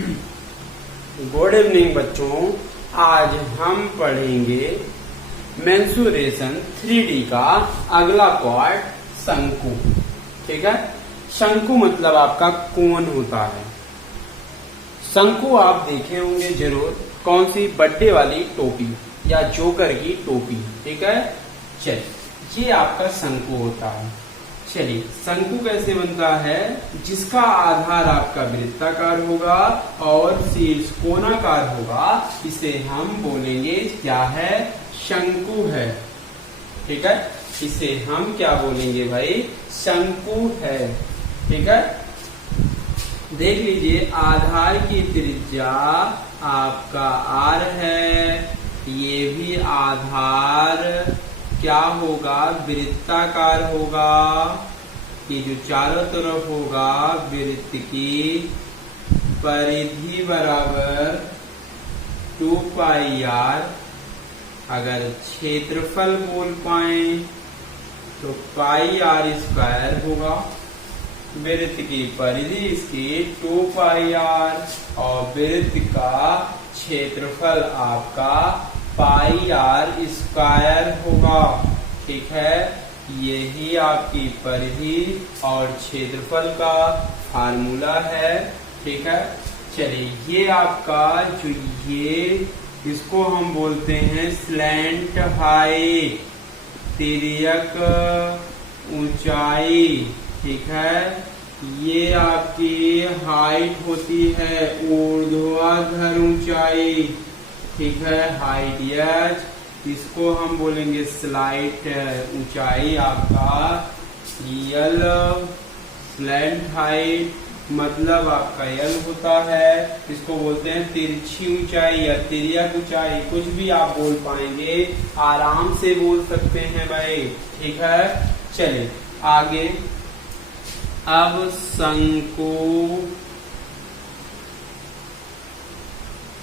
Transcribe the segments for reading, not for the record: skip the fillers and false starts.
Good evening बच्चों, आज हम पढ़ेंगे मेंसुरेशन 3D का अगला पार्ट शंकु। ठीक है, शंकु मतलब आपका कोन होता है। शंकु आप देखे होंगे जरूर, कौन सी, बर्थडे वाली टोपी या जोकर की टोपी। ठीक है, चलिए ये आपका शंकु होता है। चलिए शंकु कैसे बनता है, जिसका आधार आपका वृत्ताकार होगा और शीर्ष कोणाकार होगा, इसे हम बोलेंगे क्या है, शंकु है। ठीक है, इसे हम क्या बोलेंगे भाई, शंकु है। ठीक है, देख लीजिए आधार की त्रिज्या आपका r है, ये भी आधार क्या होगा, वृत्ताकार होगा। ये जो चारों तरफ होगा वृत्त की परिधि बराबर 2πr। अगर क्षेत्रफल बोल पाए तो πr² होगा। वृत्त की परिधि इसकी 2πr और वृत्त का क्षेत्रफल आपका πr² होगा। ठीक है, यही आपकी परिधि और क्षेत्रफल का फार्मूला है। ठीक है, चलिए ये आपका जो ये इसको हम बोलते हैं स्लैंट हाइट, तिर्यक ऊंचाई। ठीक है, ये आपकी हाइट होती है ऊर्ध्वाधर ऊंचाई। ठीक है, हाइट h, इसको हम बोलेंगे स्लाइट ऊंचाई आपका यल। स्लैंट हाइट मतलब आपका यल होता है, इसको बोलते हैं तिरछी ऊंचाई या तिर्यक ऊंचाई, कुछ भी आप बोल पाएंगे, आराम से बोल सकते हैं भाई। ठीक है, चलिए आगे। अब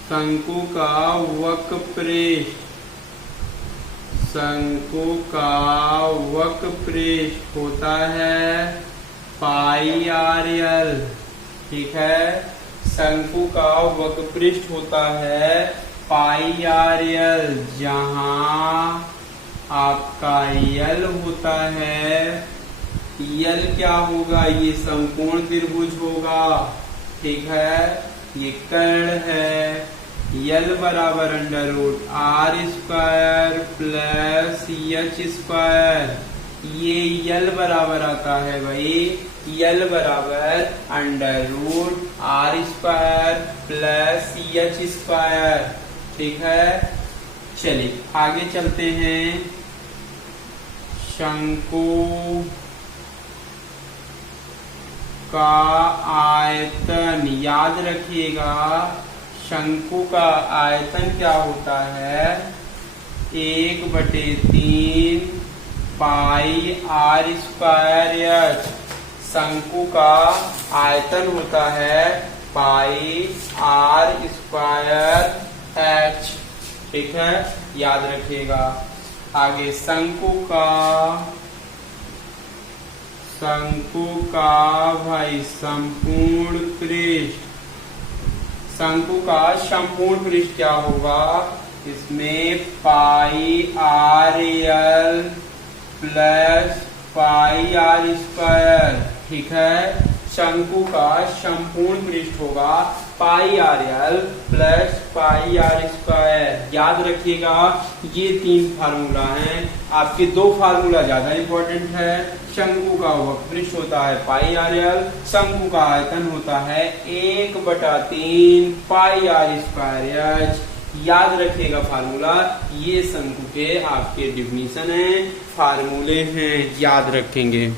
शंकु का वक्रपृष्ठ, शंकु का वक्रपृष्ठ होता है πrl। ठीक है, शंकु का वक्रपृष्ठ होता है πrl, जहां आपका यल होता है। यल क्या होगा, ये समकोण त्रिभुज होगा। ठीक है, ये कर्ण है। यल बराबर √r² प्लस h²। ये यल बराबर आता है भाई, यल बराबर √r² प्लस h²। ठीक है, चलिए आगे चलते हैं। शंकु का आयतन याद रखिएगा, शंकु का आयतन क्या होता है, 1/3 πr²h। शंकु का आयतन होता है πr²h। ठीक है, याद रखिएगा। आगे शंकु का भाई संपूर्ण पृष्ठ, शंकु का संपूर्ण पृष्ठ क्या होगा, इसमें πrl प्लस πr²। ठीक है, शंकु का संपूर्ण पृष्ठ होगा πrl प्लस πr²। याद रखिएगा, ये 3 फार्मूला हैं, आपके 2 फार्मूला ज्यादा इंपॉर्टेंट है। शंकु का वक्रपृष्ठ होता है πrl, शंकु का आयतन होता है 1/3 πr²h। याद रखिएगा फार्मूला, ये शंकु के आपके डिफिनीशन है, फार्मूले हैं, याद रखेंगे।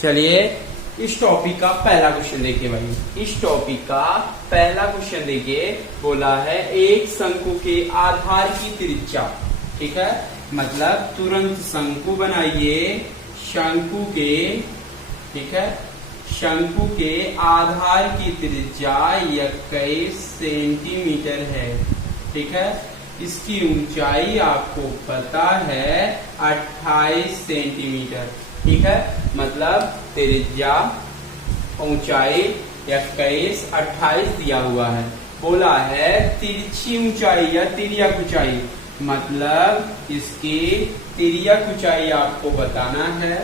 चलिए इस टॉपिक का पहला क्वेश्चन देखिए भाई। इस टॉपिक का पहला क्वेश्चन देखिए, बोला है एक शंकु के आधार की त्रिज्या। ठीक है, मतलब तुरंत शंकु बनाइए। शंकु के, ठीक है, शंकु के आधार की त्रिज्या 21 सेंटीमीटर है। ठीक है, इसकी ऊंचाई आपको पता है 28 सेंटीमीटर। ठीक है, मतलब त्रिज्या ऊंचाई 21, 28 दिया हुआ है। बोला है तिरछी ऊंचाई या तिर्यक ऊंचाई, मतलब इसकी तिर्यक ऊंचाई आपको बताना है।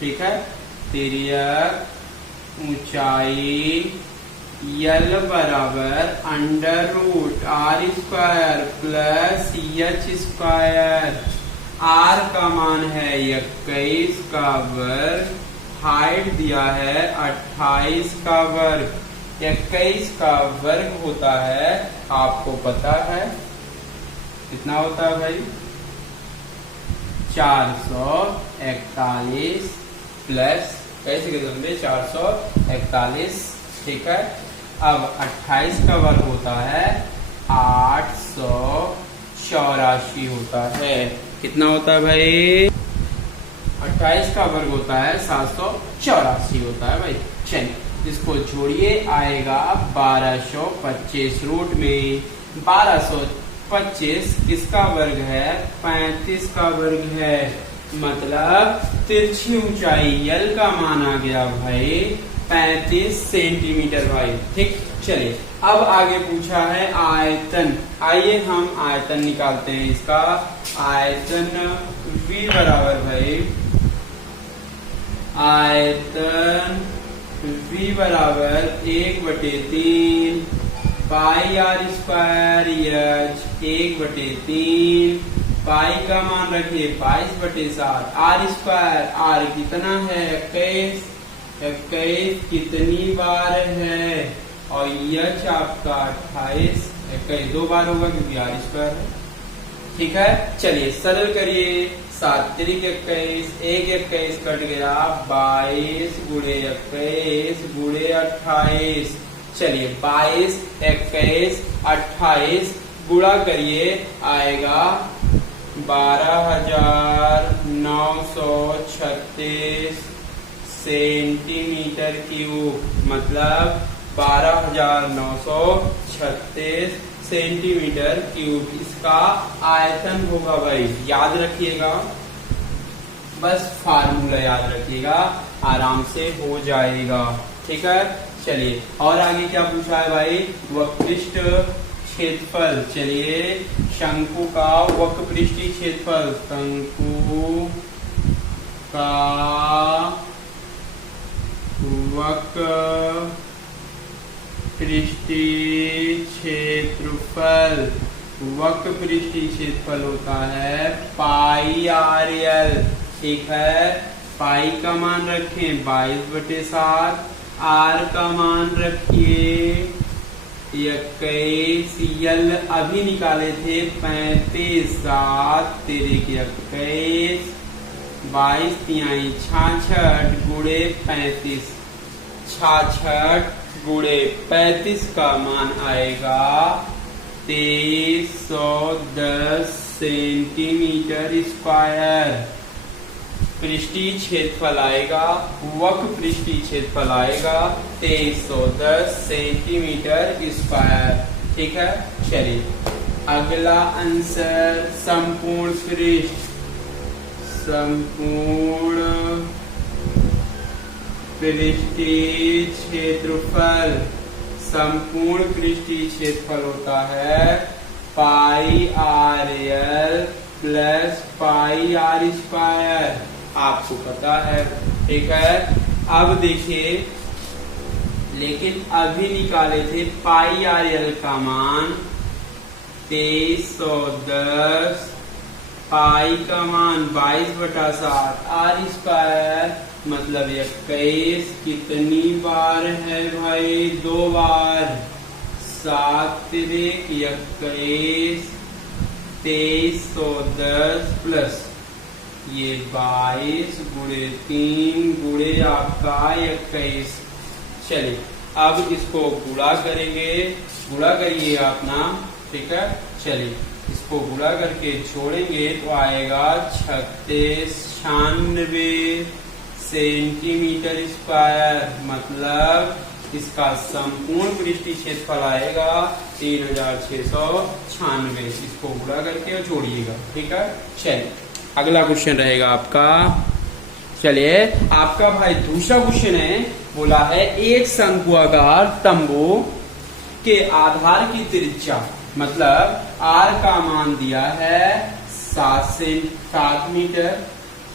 ठीक है, तिर्यक ऊंचाई यल बराबर √r² प्लस h²। r का मान है 21 का वर्ग, हाइट दिया है 28 का वर्ग। 21 का वर्ग होता है, आपको पता है कितना होता है भाई, 441 प्लस कैसे कहते 441। ठीक है, अब 28 का वर्ग होता है 884 होता है। कितना होता है भाई, 28 का वर्ग होता है 784 होता है भाई। चलिए इसको जोड़िए, आएगा 1225। रूट में 1225 किसका वर्ग है, 35 का वर्ग है। मतलब तिरछी ऊंचाई यल का मान आ गया भाई 35 सेंटीमीटर भाई। ठीक, चलिए अब आगे पूछा है आयतन। आइए हम आयतन निकालते हैं इसका। आयतन V बराबर भाई, आयतन V बराबर 1/3 पाई r² h 1/3 पाई का मान रखिए 22/7 r²। r कितना है 21, 21 कितनी बार है, और h आपका 28, 21 2 बार होगा क्योंकि r² है। ठीक है, चलिए सरल करिए, 7 3 21, 1 21 कट गया, 22 गुणे 21 गुणे 28। चलिए 22 21 28 गुणा करिए, आएगा 12,936 सेंटीमीटर क्यूब। मतलब 12,936 सेंटीमीटर क्यूब इसका आयतन होगा भाई। याद रखिएगा, बस फार्मूला याद रखिएगा, आराम से हो जाएगा। ठीक है, चलिए और आगे क्या पूछा है भाई, वक्रपृष्ठ क्षेत्रफल। चलिए शंकु का वक्रपृष्ठीय क्षेत्रफल, शंकु का वक्रपृष्ठीय क्षेत्रफल। वक्रपृष्ठीय क्षेत्रफल होता है पाई RL। ठीक है, पाई का मान रखें 22/7, r का मान रखिए 21, यल अभी निकाले थे 35, 7 3 21, 22 3 66 गुणे 35, 66 गुणे 35 का मान आएगा 2310 सेंटीमीटर स्क्वायर। पृष्ठीय क्षेत्रफल आएगा, वक्र पृष्ठीय क्षेत्रफल आएगा 2310 सेंटीमीटर स्क्वायर। ठीक है, चलिए अगला आंसर संपूर्ण पृष्ठ। संपूर्ण पृष्ठीय क्षेत्रफल। संपूर्ण पृष्ठीय क्षेत्रफल होता है पाई RL प्लस पाई r²। आपको पता है। ठीक है, अब देखिए, लेकिन अभी निकाले थे पाई RL का मान 2310, पाई का मान 22/7, r² मतलब 21 कितनी बार है भाई, 2 बार। 7 3 21, 2310 प्लस ये 22 गुणे 3 गुणे आपका 21। चलिए अब इसको गुणा करेंगे, गुणा करिए अपना। ठीक है, चलिए इसको गुणा करके छोड़ेंगे तो आएगा 3696 सेंटीमीटर स्क्वायर। मतलब इसका संपूर्ण पृष्ठीय क्षेत्रफल आएगा 3696। इसको गुणा करके जोड़िएगा। ठीक है, चलिए अगला क्वेश्चन रहेगा आपका। चलिए आपका भाई दूसरा क्वेश्चन है बोला है एक शंकुआकार तंबू के आधार की त्रिज्या, मतलब आर का मान दिया है 7 मीटर,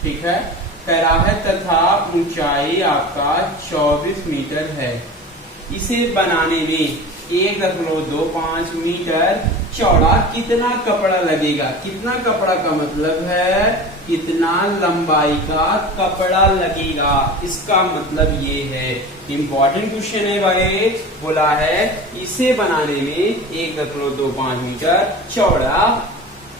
ठीक है। कह रहा है तथा ऊंचाई आपका 24 मीटर है। इसे बनाने में 1.25 मीटर चौड़ा कितना कपड़ा लगेगा? कितना कपड़ा का मतलब है कितना लंबाई का कपड़ा लगेगा, इसका मतलब ये है। इंपॉर्टेंट क्वेश्चन है भाई। बोला है इसे बनाने में 1.25 मीटर चौड़ा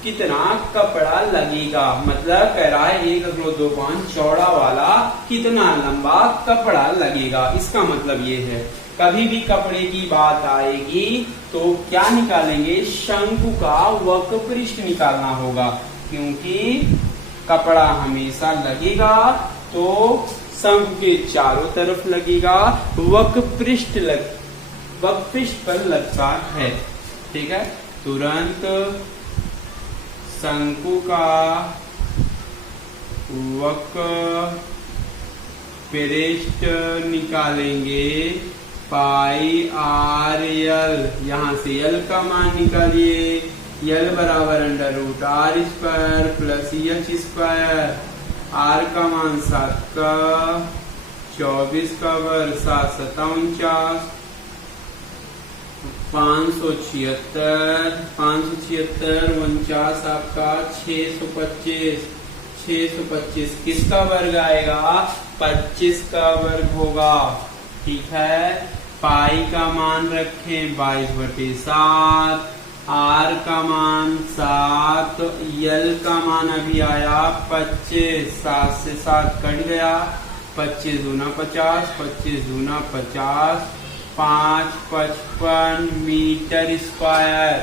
कितना कपड़ा लगेगा, मतलब कह रहा है 1.25 चौड़ा वाला कितना लंबा कपड़ा लगेगा, इसका मतलब ये है। कभी भी कपड़े की बात आएगी तो क्या निकालेंगे? शंकु का वक्र पृष्ठ निकालना होगा, क्योंकि कपड़ा हमेशा लगेगा तो शंकु के चारों तरफ लगेगा, वक्र पृष्ठ पर लगता है, ठीक है। तुरंत शंकु का वक्र पृष्ठ निकालेंगे पाई आर यल। यहां से यल का मान निकालिए, यल बराबर √r² प्लस h²। आर का मान 7 का 24 का वर्ग 7 7 49, 576 49 आपका 625 किसका वर्ग आएगा? 25 का वर्ग होगा, ठीक है। पाई का मान रखें 22/7, आर का मान 7, यल का मान अभी आया 25, 7 से 7 कट गया, 25 दूना 50, 25 दूना 50, 5 55 मीटर स्क्वायर,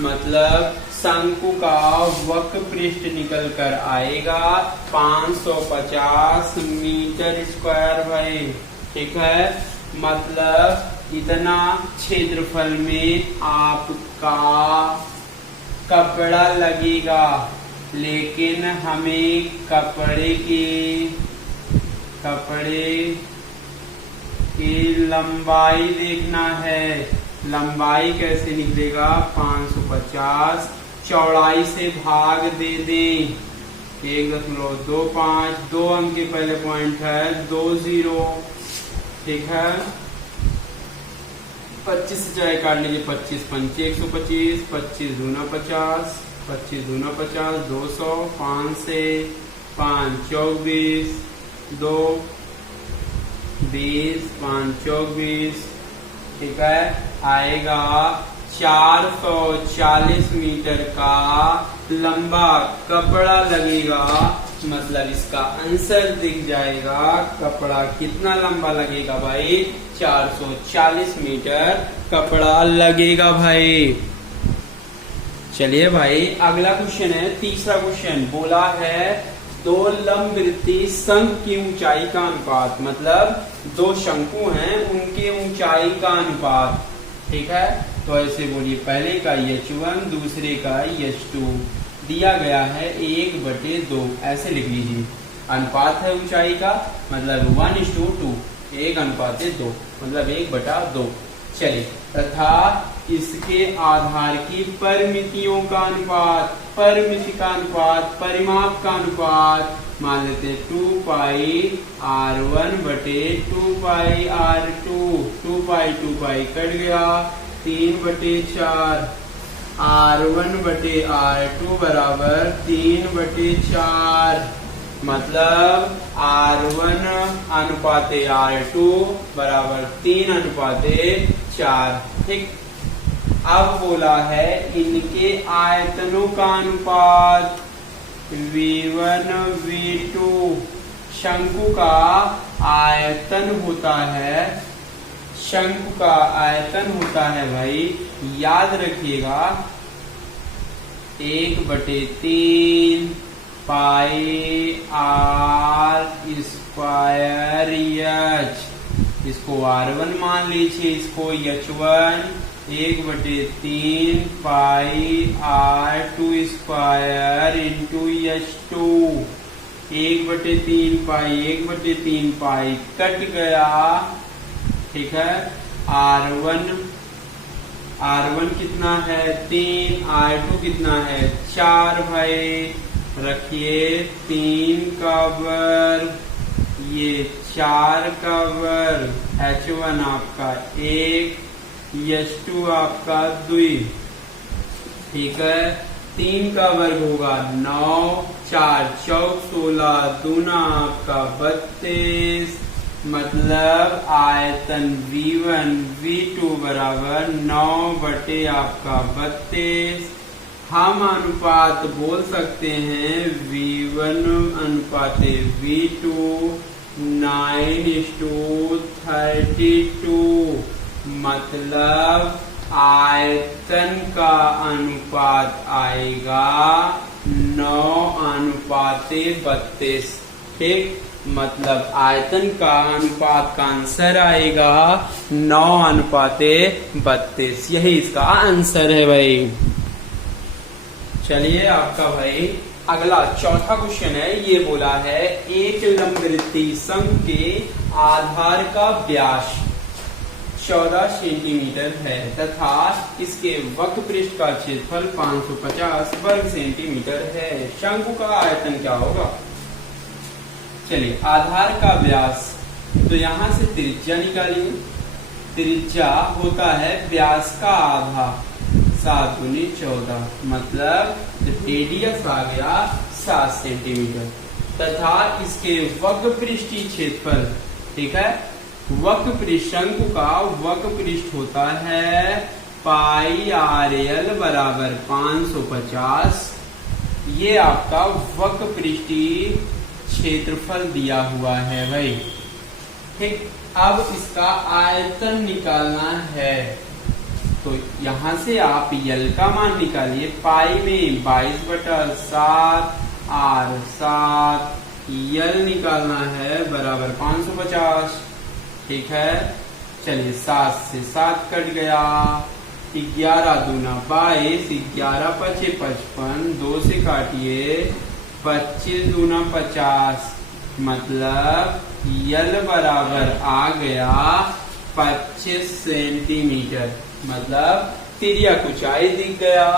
मतलब शंकु का वक्र पृष्ठ निकल कर आएगा 550 मीटर स्क्वायर भाई, ठीक है। मतलब इतना क्षेत्रफल में आपका कपड़ा लगेगा, लेकिन हमें कपड़े की लंबाई देखना है। लंबाई कैसे निकलेगा? 550 चौड़ाई से भाग दे दें 1.25, 2 अंक के पहले पॉइंट है 20, ठीक है। 25 से चाहे काट लीजिए, 25 पंचे 125, 25 दूना 50, 25 दूना 50 200, 5 से 5 24, 2 20, 5 24, ठीक है। आएगा 440 मीटर का लंबा कपड़ा लगेगा, मतलब इसका आंसर दिख जाएगा। कपड़ा कितना लंबा लगेगा भाई? 440 मीटर कपड़ा लगेगा भाई। चलिए भाई अगला क्वेश्चन है, तीसरा क्वेश्चन। बोला है दो लंबवृत्तीय शंकु की ऊंचाई का अनुपात, मतलब दो शंकु हैं उनके ऊंचाई का अनुपात, ठीक है। तो ऐसे बोलिए, पहले का h1 दूसरे का h2 दिया गया है 1/2, ऐसे लिख लीजिए। अनुपात है ऊंचाई का, मतलब 1:2, 1:2, मतलब 1/2। चलिए, तथा इसके आधार की परिमितियों का अनुपात, परिमिति का अनुपात, परिमाप का अनुपात मान लेते 2πr1/2πr2, 2π कट गया, 3/4, r1/r2 बराबर 3/4, मतलब r1 अनुपाते r2 बराबर 3:4, ठीक। अब बोला है इनके आयतनों का अनुपात v1 v2। शंकु का आयतन होता है, शंकु का आयतन होता है भाई, याद रखिएगा 1/3 पाई r स्क्वायर h। इसको r1 मान लीजिए, इसको h1, 1/3 पाई r2 square into h2, 1/3 pi cut गया, ठीक है। R1 कितना है 3, R2 कितना है 4 भाई, रखिए 3 का वर्ग, ये 4 का वर्ग, H1 आपका 1, H2 आपका 2, ठीक है। 3 का वर्ग होगा 9, 4 चौक 16, दूना आपका 32, मतलब आयतन V1 V2 बराबर 9 बटे आपका 32। हम अनुपात बोल सकते हैं V1 अनुपाते V2 9:32, मतलब आयतन का अनुपात आएगा 9:32, ठीक। मतलब आयतन का अनुपात का आंसर आएगा 9:32, यही इसका आंसर है भाई। चलिए आपका भाई अगला चौथा क्वेश्चन है। ये बोला है एक लंबवृत्तीय शंकु के आधार का व्यास 14 सेंटीमीटर है तथा इसके वक्र पृष्ठ का क्षेत्रफल 550 वर्ग सेंटीमीटर है। शंकु का आयतन क्या होगा? चलिए, आधार का व्यास, तो यहां से त्रिज्या निकालिए। त्रिज्या होता है व्यास का आधा, 7 दूनी 14, मतलब रेडियस आ गया 7 सेंटीमीटर तथा इसके वक्र पृष्ठीय क्षेत्रफल, ठीक है। वक्र पृष्ठ, शंकु का वक्र पृष्ठ होता है पाई RL बराबर 550। ये आपका वक्र पृष्ठीय क्षेत्रफल दिया हुआ है भाई, ठीक। अब इसका आयतन निकालना है, तो यहां से आप यल का मान निकालिए। पाई में 22/7 R7, यल निकालना है बराबर 550, ठीक है। चलिए 7 से 7 कट गया, 11 दूना 22, 11 पचे 55, 2 से काटिए, 25 दूना 50, मतलब यल बराबर आ गया 25 सेंटीमीटर, मतलब तिर्यक ऊंचाई दिख गया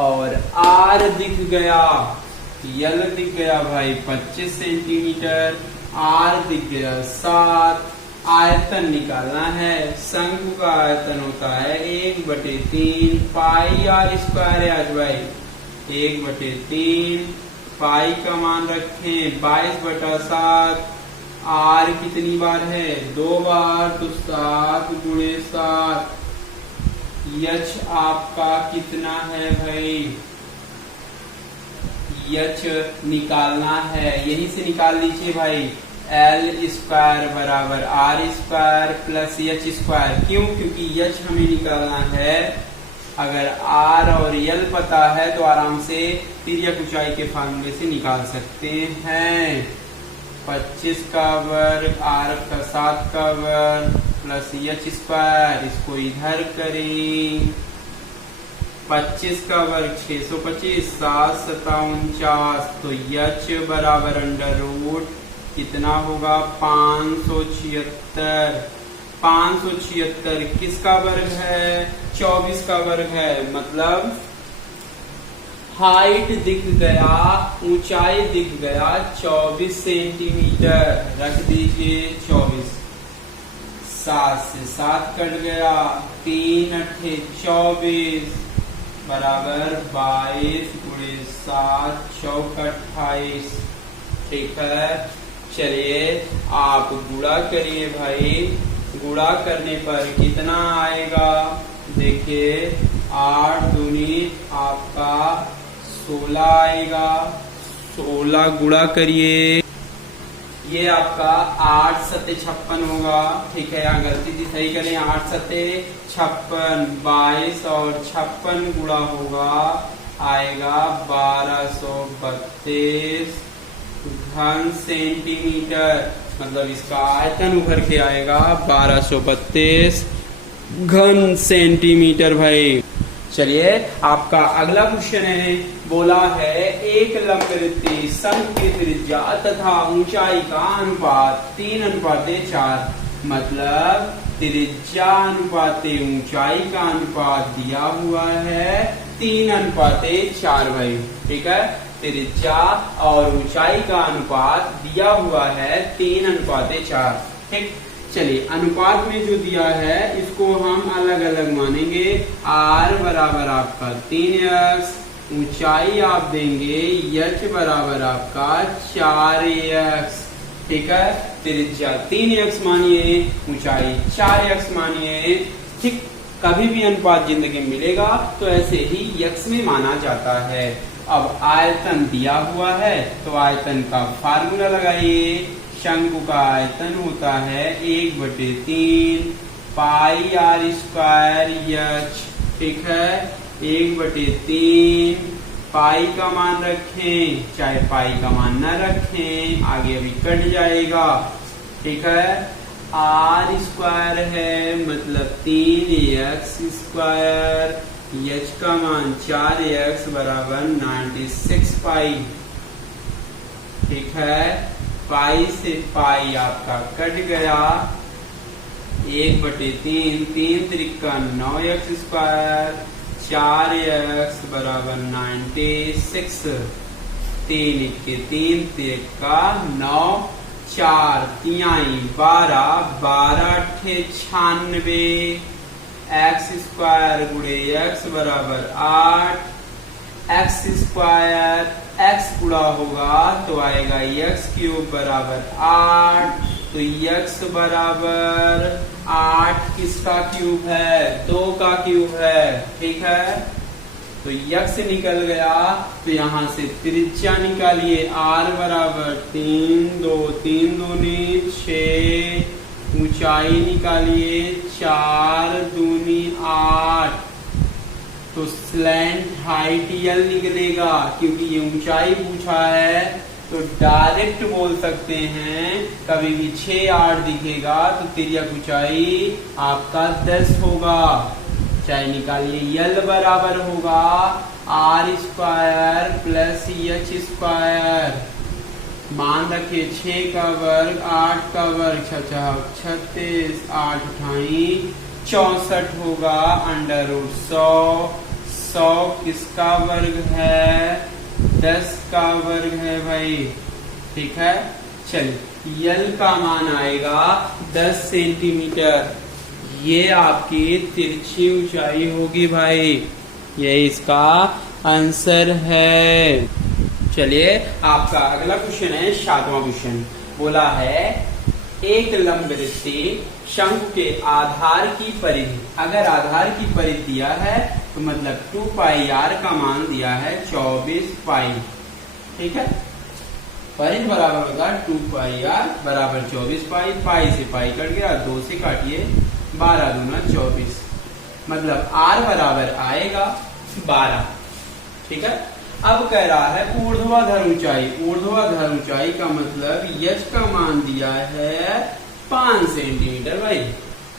और R दिख गया। यल दिख गया भाई 25 सेंटीमीटर, R दिख गया 7। आयतन निकालना है। शंकु का आयतन होता है 1/3 पाई R² है आज भाई, 1/3 पाई का मान रखें 22/7। R कितनी बार है? 2 बार, तो 7 गुणे 7। H आपका कितना है भाई? H निकालना है, यहीं से निकाल लीजिए भाई। L² बराबर R² प्लस H²। क्यों? क्योंकि H हमें निकालना है। अगर R और L पता है तो आराम से तिर्यक ऊंचाई के फार्मूले से निकाल सकते हैं। 25 का वर्ग, R का 7 का वर्ग प्लस H², इसको इधर करें। 25 का वर्ग 625, 7 7 49, तो H बराबर अंडर रूट कितना होगा? 576। 576 किसका वर्ग है? 24 का वर्ग है, मतलब हाइट दिख गया, ऊंचाई दिख गया 24 सेंटीमीटर। रख दीजिए 24, 7 से 7 कट गया, 3 अट्ठे 24 बराबर 22 गुणे 7 चौक 28, ठीक है। चलिए आप गुणा करिए भाई। गुणा करने पर कितना आएगा? देखिए 8 दूनी आपका 16 आएगा। 16 गुणा करिए, ये आपका 8 सत्ते 56 होगा, ठीक है। यहाँ गलती थी, सही करें। 8 सत्ते 56, 22 और 56 गुणा होगा, आएगा 1232 घन सेंटीमीटर। मतलब इसका आयतन उभर के आएगा 1232 घन सेंटीमीटर भाई। चलिए आपका अगला क्वेश्चन है। बोला है एक लंबवृत्तीय शंकु की त्रिज्या तथा ऊंचाई का अनुपात 3:4, मतलब त्रिज्या अनुपाते ऊंचाई का अनुपात दिया हुआ है 3:4 भाई। ठीक है, त्रिज्या और ऊंचाई का अनुपात दिया हुआ है 3:4। ठीक, चलिए अनुपात में जो दिया है इसको हम अलग अलग मानेंगे। r बराबर आपका 3x, ऊंचाई आप देंगे h बराबर आपका 4x। ठीक है, त्रिज्या 3x मानिए, ऊंचाई 4x मानिए। ठीक, कभी भी अनुपात जिंदगी में मिलेगा तो ऐसे ही x में माना जाता है। अब आयतन दिया हुआ है तो आयतन का फार्मूला लगाइए। शंकु का आयतन होता है 1/3 पाई r² h। ठीक है, 1/3 पाई का मान रखें, चाहे पाई का मान न रखें, आगे अभी कट जाएगा। ठीक है, r² है मतलब 3x², h का मान 4x बराबर 96 पाई। ठीक है, पाई से पाई आपका कट गया, 1/3, 3 त्रिका 9x², 4x बराबर 96, 3 के 3 त्रिका 9, 4 तिहाई 12, 12 96, x² गुणे x बराबर 8, x², x गुणा होगा तो आएगा x³ बराबर 8। तो x बराबर 8 किसका क्यूब है? 2 का क्यूब है। ठीक है, तो x निकल गया तो यहाँ से त्रिज्या निकालिए। r बराबर 3 2 3 दूनी 6, ऊंचाई निकालिए 4 दूनी 8। तो स्लैंट हाइट यल निकलेगा, क्योंकि ये ऊंचाई पूछा है तो डायरेक्ट बोल सकते हैं। कभी भी 6 8 दिखेगा तो तिर्यक ऊंचाई आपका 10 होगा। चाहे निकालिए, यल बराबर होगा r² प्लस h²। मान रखिए 6 का वर्ग 8 का वर्ग 36, 8 × 64 होगा √100। 100 किसका वर्ग है? 10 का वर्ग है भाई। ठीक है, चलिए यल का मान आएगा 10 सेंटीमीटर। ये आपकी तिरछी ऊंचाई होगी भाई, ये इसका आंसर है। चलिए आपका अगला क्वेश्चन है 7वां क्वेश्चन। बोला है एक लंबवृत्तीय शंकु के आधार की परिधि, अगर आधार की परिधि दिया है तो मतलब 2 पाई r का मान दिया है 24 पाई। ठीक है, परिधि बराबर होगा 2 पाई r बराबर 24 पाई। पाई से पाई कट गया, 2 से काटिए, 12 दूना 24, मतलब r बराबर आएगा 12। ठीक है, अब कह रहा है ऊर्ध्वाधर ऊंचाई। ऊर्ध्वाधर ऊंचाई का मतलब h का मान दिया है 5 सेंटीमीटर भाई।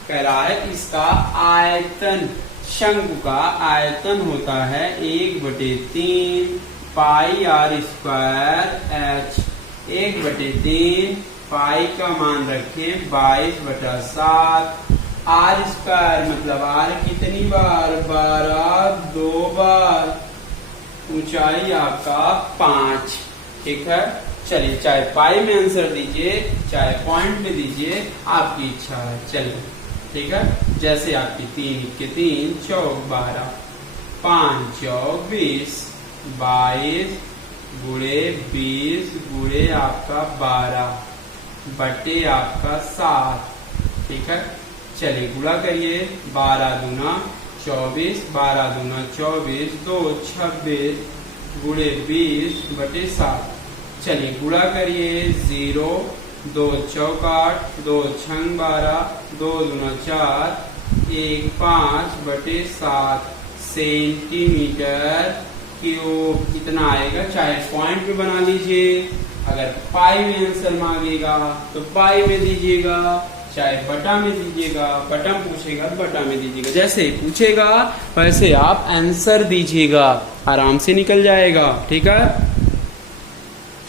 कह रहा है इसका आयतन, शंकु का आयतन होता है 1/3 पाई r² h। 1/3 पाई का मान रखें 22/7। r² मतलब r कितनी बार? 12, 2 बार। ऊंचाई आपका 5। ठीक है, चलिए चाहे पाई में आंसर दीजिए चाहे पॉइंट में दीजिए, आपकी इच्छा है। चलिए ठीक है, जैसे आपकी 3 के 3 चौक 12, 5 चौक 20, 22 गुणे 20 गुणे आपका 12 बटे आपका 7। ठीक है, चलिए गुणा करिए। 12 दूना 24, 12 दूना 24, 2 26 गुणे 20 बटे 7। चलिए गुणा करिए। 0 2 चौक 8, 2 छंग 12, 2 दूना 4, 1 5 बटे 7 सेंटीमीटर क्यूब। इतना आएगा। चाहे पॉइंट में बना लीजिए, अगर पाई में आंसर मांगेगा तो पाई में दीजिएगा, चाहे बटा में दीजिएगा, बटा पूछेगा बटा में दीजिएगा। जैसे पूछेगा वैसे आप आंसर दीजिएगा, आराम से निकल जाएगा। ठीक है,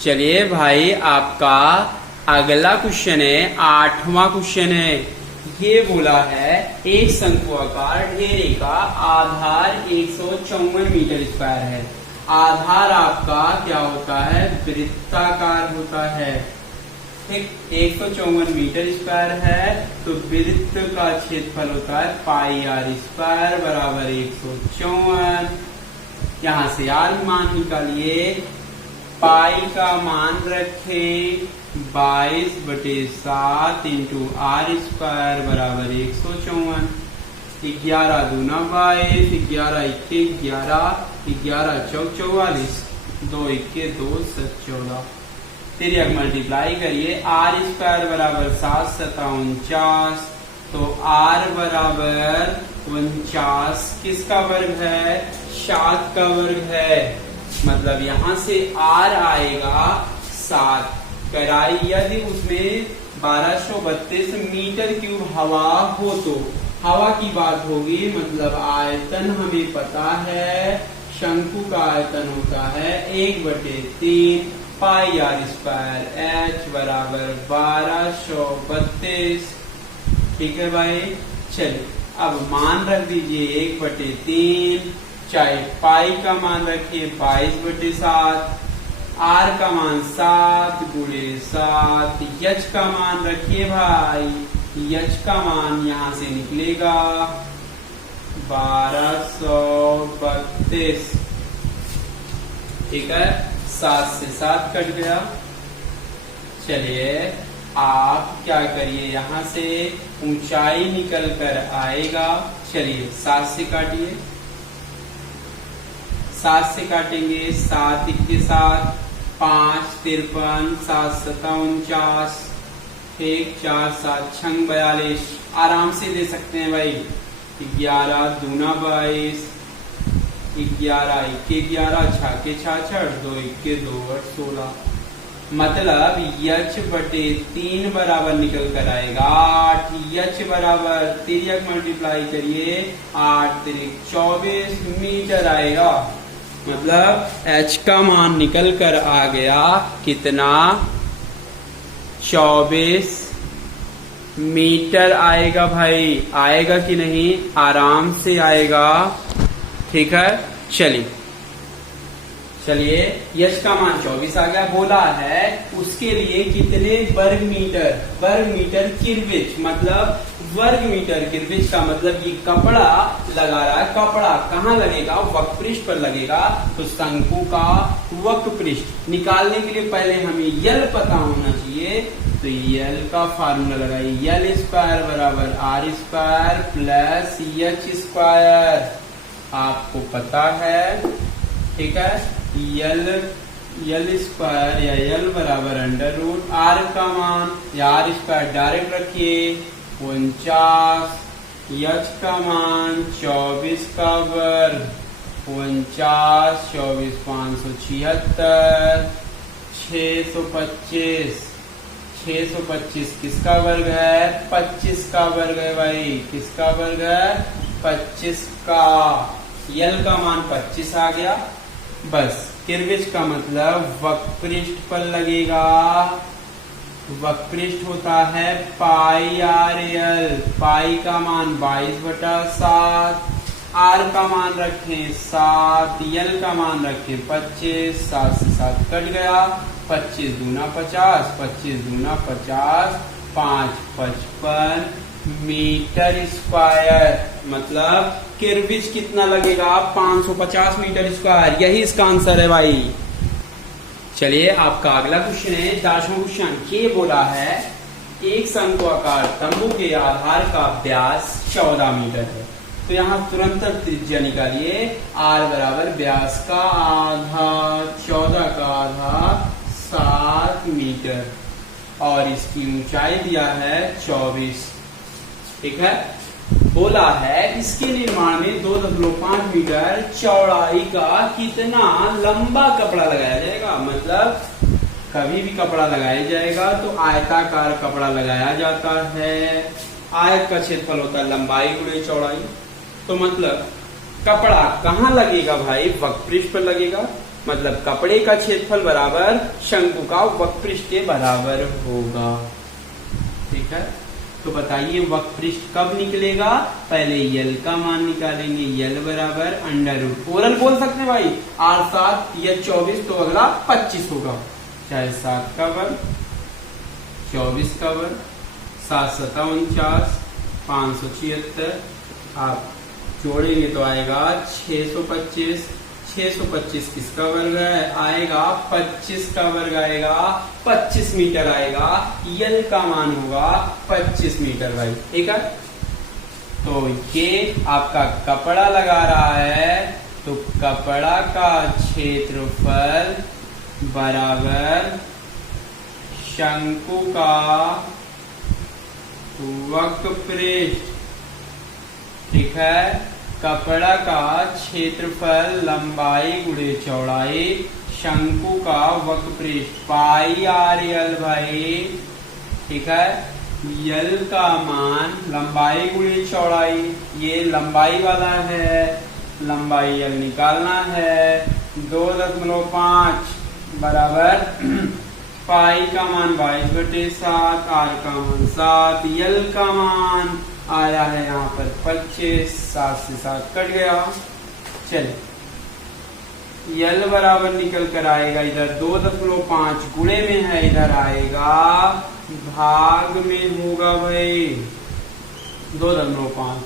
चलिए भाई आपका अगला क्वेश्चन है 8वां क्वेश्चन है। ये बोला है एक शंक्वाकार ढेरे का आधार 154 मीटर स्क्वायर है। आधार आपका क्या होता है, वृत्ताकार होता है। ठीक, 154 मीटर स्क्वायर है तो वृत्त का क्षेत्रफल होता है पाई आर स्क्वायर बराबर 154। यहां से आर मान निकालिए, पाई का मान रखें 22/7 इंटू आर स्क्वायर बराबर 154। 11 दूना 22, 11 इक्के 11, 11 चौक 44, 2 इक्के 2 7 14। तिर्यक मल्टीप्लाई करिए, आर स्क्वायर बराबर 7 7 49, तो आर बराबर 49 किसका वर्ग है, 7 का वर्ग है। मतलब यहां से आर आएगा 7। कराई यदि उसमें 1232 मीटर क्यूब हवा हो तो हवा की बात होगी, मतलब आयतन हमें पता है, शंकु का आयतन होता है 1/3 पाई आर स्क्वायर एच बराबर 1232। ठीक है भाई, चलिए अब मान रख दीजिए 1/3, चाहे पाई का मान रखिए 22/7, आर का मान 7 गुणे 7, यच का मान रखिए भाई, यच का मान यहां से निकलेगा 1232। ठीक है, 7 से 7 कट गया। चलिए आप क्या करिए, यहां से ऊंचाई निकल कर आएगा। चलिए 7 से काटिए, 7 से काटेंगे, 7 इक्के 7, 5 53, 7 7 49, 1 4 7 6 42। आराम से दे सकते हैं भाई। 11 दूना 22, 11 इक्के 11, 6 के 66, 2 इक्के 2 8 16। मतलब यच बटे 3 बराबर निकल कर आएगा 8। यच बराबर तिर्यक मल्टीप्लाई करिए, 8 तिर्यक 24 मीटर आएगा। मतलब एच का मान निकल कर आ गया कितना, 24 मीटर आएगा भाई। आएगा कि नहीं, आराम से आएगा। ठीक है, चलिए यश का मान 24 आ गया। बोला है उसके लिए कितने वर्ग मीटर किरविच, मतलब वर्ग मीटर किरविच का मतलब ये कपड़ा लगा रहा है। कपड़ा कहाँ लगेगा, वक्र पर लगेगा। तो शंकु का वक्र पृष्ठ निकालने के लिए पहले हमें यल पता होना चाहिए। तो यल का फार्मूला लगाइए, यल स्क्वायर बराबर r square plus h square, आपको पता है। ठीक है, यल स्क्वायर या यल बराबर अंडर रूट आर का मान या आर स्क्वायर डायरेक्ट रखिए 49, यच का मान 24 का वर्ग 49, 24 576, 625। 625 किसका वर्ग है, 25 का वर्ग है भाई। किसका वर्ग है, 25 का। यल का मान 25 आ गया। बस किरविच का मतलब वक्पृष्ठ पर लगेगा। वक्पृष्ठ होता है पाई आर यल। पाई का मान 22/7, आर का मान रखें 7, यल का मान रखें 25। 7 से 7 कट गया, 25 दूना 50, 25 दूना 50, 5 55 मीटर स्क्वायर। मतलब किरविच कितना लगेगा, 550 मीटर स्क्वायर। यही इसका आंसर है भाई। चलिए आपका अगला क्वेश्चन है 10वां क्वेश्चन। ये बोला है एक शंक्वाकार तंबू के आधार का व्यास 14 मीटर है। तो यहाँ तुरंत त्रिज्या निकालिए, आर बराबर व्यास का आधा, 14 का आधा 7 मीटर, और इसकी ऊंचाई दिया है 24। ठीक है, बोला है इसके निर्माण में 2.5 मीटर चौड़ाई का कितना लंबा कपड़ा लगाया जाएगा। मतलब कभी भी कपड़ा लगाया जाएगा तो आयताकार कपड़ा लगाया जाता है। आयत का क्षेत्रफल होता है लंबाई गुणे चौड़ाई। तो मतलब कपड़ा कहाँ लगेगा भाई, वक्पृष्ठ पर लगेगा। मतलब कपड़े का क्षेत्रफल बराबर शंकु का वक्पृष्ठ के बराबर होगा। ठीक है, तो बताइए वक्रपृष्ठ कब निकलेगा? पहले यल का मान निकालेंगे, यल बराबर अंडर रूट, ओरल बोल सकते हैं भाई, 8 7 या 24 तो अगला 25 होगा, चाहे 7 का वर्ग 24 का वर्ग, 7 7 49 576, आप जोड़ेंगे तो आएगा 625, 625 किसका वर्ग है? आएगा 25 का वर्ग आएगा, 25 मीटर आएगा, यल का मान होगा 25 मीटर भाई, ठीक है। तो ये आपका कपड़ा लगा रहा है, तो कपड़ा का क्षेत्रफल बराबर शंकु का वक्रपृष्ठ, ठीक है। कपड़ा का क्षेत्रफल लंबाई गुणे चौड़ाई, शंकु का वक्रपृष्ठ पाई आर यल भाई, ठीक है। यल का मान लंबाई गुणे चौड़ाई, ये लंबाई वाला है, लंबाई यल निकालना है, 2.5 बराबर पाई का मान 22/7, आर का मान 7, यल का मान आया है यहाँ पर 25, 7 से 7 कट गया, चलिए यल बराबर निकल कर आएगा इधर 2.5 गुणे में है, इधर आएगा भाग में होगा भाई 2.5,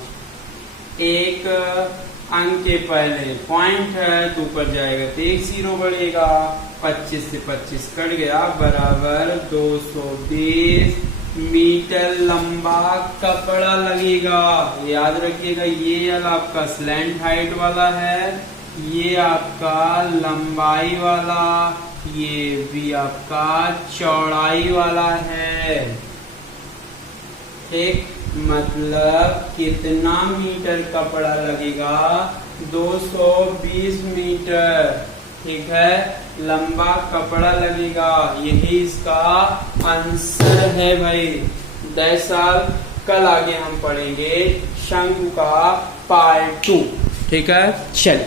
एक अंक के पहले पॉइंट है तो ऊपर जाएगा तो एक 0 बढ़ेगा, 25 से 25 कट गया, बराबर 220 मीटर लंबा कपड़ा लगेगा। याद रखिएगा ये यल आपका स्लैंट हाइट वाला है, ये आपका लंबाई वाला, ये भी आपका चौड़ाई वाला है, ठीक। मतलब कितना मीटर कपड़ा लगेगा? 220 मीटर, ठीक है, लंबा कपड़ा लगेगा, यही इसका आंसर है भाई। 10 साल कल आगे हम पढ़ेंगे शंकु का पार्ट 2, ठीक है। चल